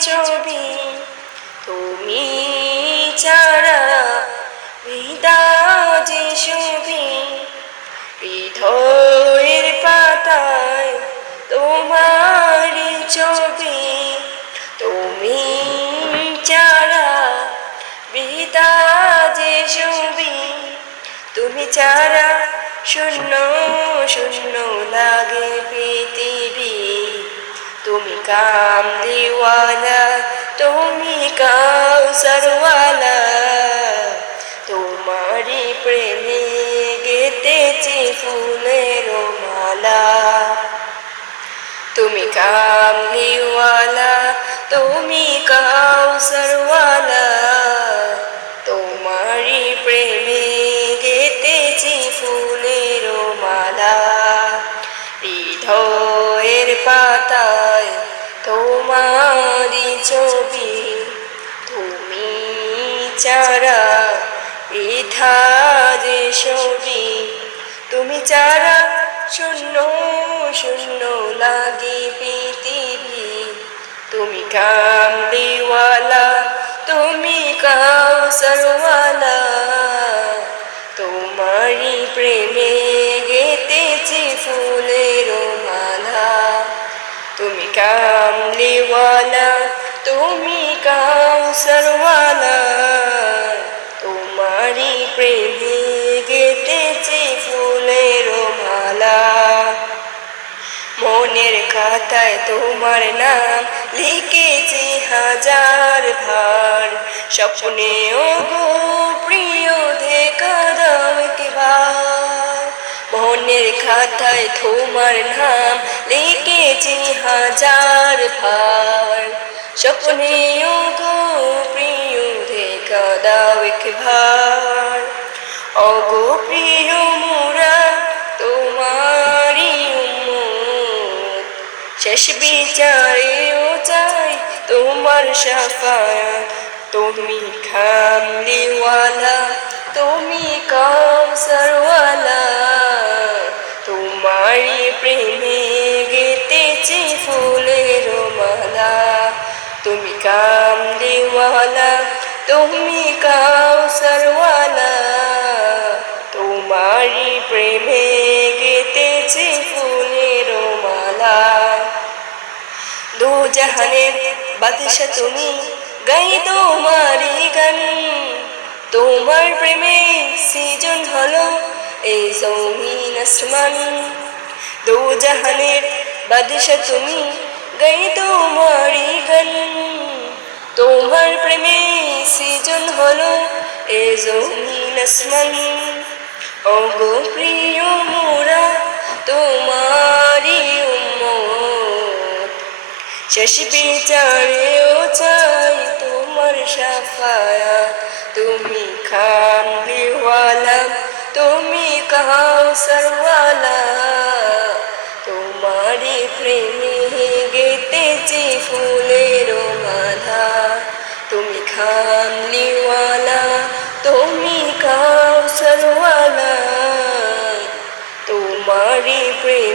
ছবি তুমি ছাড়া হৃদয়ে ছবি হৃদয়ের পাতায় তোমারই ছবি তুমি ছাড়া হৃদয়ে ছবি তুমি ছাড়া শূন্য শূন্য লাগে পৃথিবী তুমি কামলিওয়ালা তুমি কাউসারওয়ালা তোমারই প্রেমে গেঁথেছি ফুলের মালা তুমি কামলিওয়ালা তুমি কাউসারওয়ালা তোমারই প্রেমে গেঁথেছি ফুলের মালা হৃদয়ের পাতায় তোমারই ছবি তুমি ছাড়া হৃদয়ে ছবি তুমি ছাড়া শূন্য শূন্য লাগে পৃথিবী তুমি কামলিওয়ালা তুমি কাউসারওয়ালা তোমারই প্রেমে গেঁথেছি ফুলের মালা তুমি কামলিওয়ালা তুমি কাউসারওয়ালা তোমারই প্রেমে গেঁথেছি ফুলের মালা মনের খাতায় তোমার নাম লিখেছি হাজার ভার স্বপ্নেও গো প্রিয় দেখা দাও একবার মনের খাতায় তোমার নাম লিখেছি হাজার ভার স্বপ্নেও গো প্রিয় দেখা দাও একবার ওগো প্রিয় মোরা তোমারই উম্মত শেষ বিচারেও চাই তোমার শাফায়াত তুমি কামলিওয়ালা তুমি কাউসারওয়ালা তোমারই প্রেমে গেঁথেছি ফুলের মালা তুমি কামলিওয়ালা তুমি কাউসারওয়ালা তোমারই প্রেমে গেঁথেছি ফুলের মালা দু জাহানের বাদশা তুমি গাই তোমারই গান তোমার প্রেমে সৃজন হলো এই জমিন আসমান দু জাহানের বাদশা তুমি গাই তোমারই গান তোমার প্রেমে সৃজন হলো এই জমিন আসমান ওগো প্রিয় মোরা তোমারই উম্মত শেষ বিচারেও চাই তোমার শাফায়াত তুমি কামলিওয়ালা তুমি কাউসারওয়ালা তোমারই প্রেমে গেঁথেছি ফুলের মালা তুমি কামলিওয়ালা তুমি কাউসারওয়ালা তোমারই প্রেমে